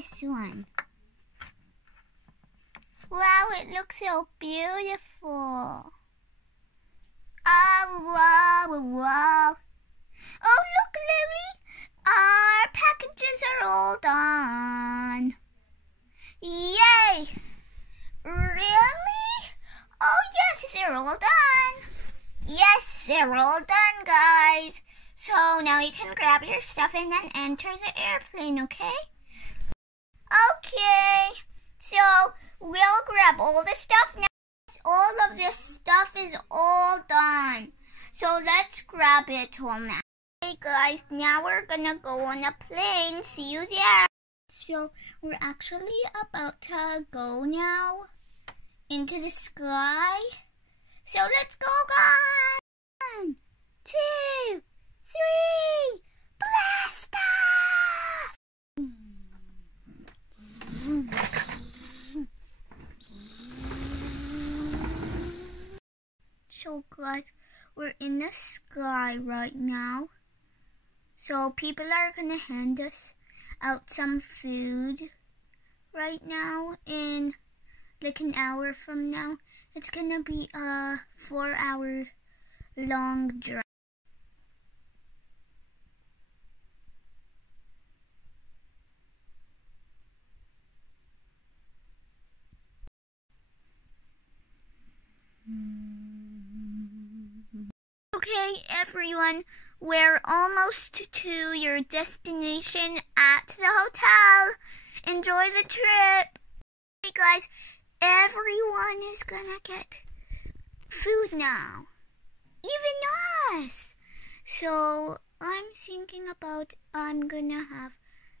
this one? Wow, it looks so beautiful. Oh, wow, wow. Oh, look, Lily. Our packages are all done. Yay! Really? Oh, yes, they're all done. Yes, they're all done, guys. So now you can grab your stuff and then enter the airplane, okay? Okay. So we'll grab all the stuff now. All of this stuff is all done. So let's grab it all now. Hey guys, now we're gonna go on a plane. See you there. So we're actually about to go now into the sky. So let's go, guys. 1, 2, 3, blast off! So guys, we're in the sky right now. So people are gonna hand us out some food right now in like an hour from now. It's gonna be a 4-hour long drive. Okay, everyone, we're almost to your destination at the hotel. Enjoy the trip. Hey guys, everyone is gonna get food now, even us. So I'm thinking about I'm gonna have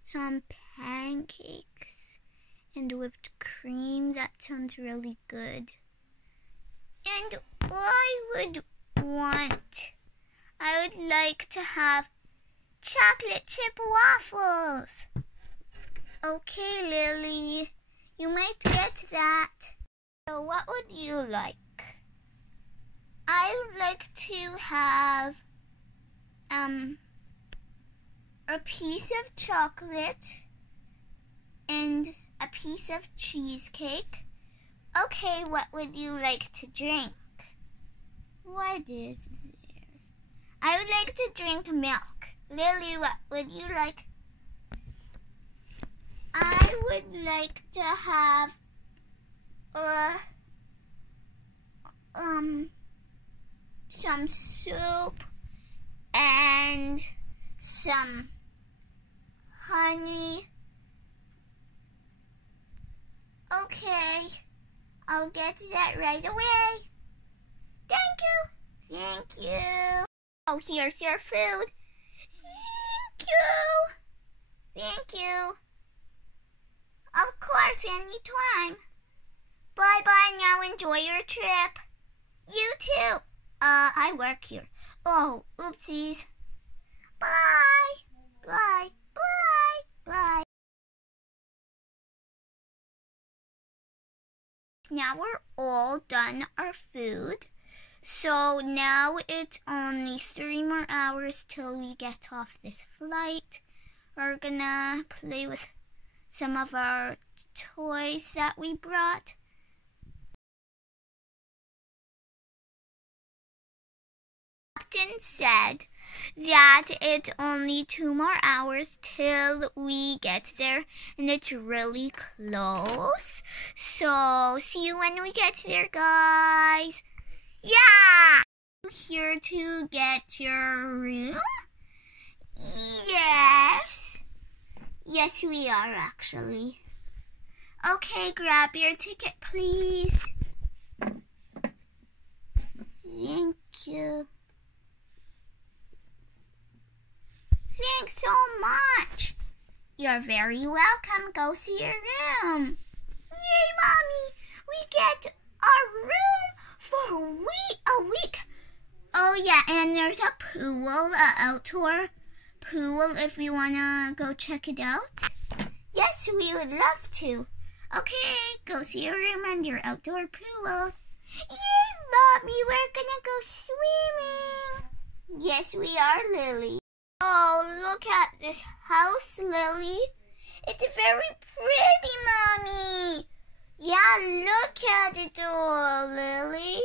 some pancakes and whipped cream. That sounds really good. And I would like to have chocolate chip waffles. Okay, Lily, you might get that. So what would you like? I would like to have a piece of chocolate and a piece of cheesecake. Okay, what would you like to drink? What is there? I would like to drink milk. Lily, what would you like? I would like to have some soup and some honey. Okay, I'll get that right away. Thank you. Thank you. Oh, here's your food. Thank you. Thank you. Of course, anytime. Bye-bye now. Enjoy your trip. You too. I work here. Oh, oopsies. Bye. Bye. Bye. Bye. Now we're all done our food. So now it's only 3 more hours till we get off this flight. We're gonna play with some of our toys that we brought. Captain said that it's only 2 more hours till we get there, and it's really close. So see you when we get there, guys. Yeah! Here to get your room? Yes. Yes, we are actually. Okay, grab your ticket, please. Thank you. Thanks so much. You're very welcome. Go see your room. Yay, Mommy! We get our room for a week. Oh yeah, and there's a pool, an outdoor pool if we wanna go check it out. Yes, we would love to. Okay, go see your room and your outdoor pool. Yay, Mommy, we're gonna go swimming. Yes, we are, Lily. Oh, look at this house, Lily. It's very pretty, Mommy. Yeah, look at it all, Lily.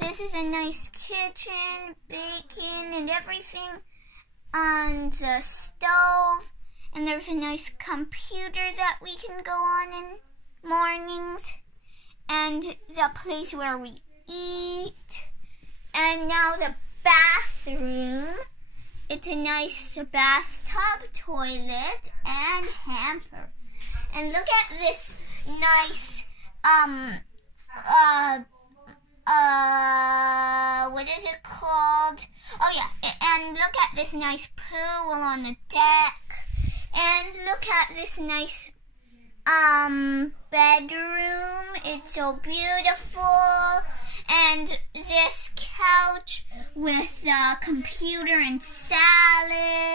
This is a nice kitchen, bacon and everything on the stove. And there's a nice computer that we can go on in mornings. And the place where we eat. And now the bathroom. It's a nice bathtub, toilet, and hamper. And look at this nice, what is it called? Oh yeah, and look at this nice pool on the deck. And look at this nice, bedroom. It's so beautiful. And this couch with a computer and salad.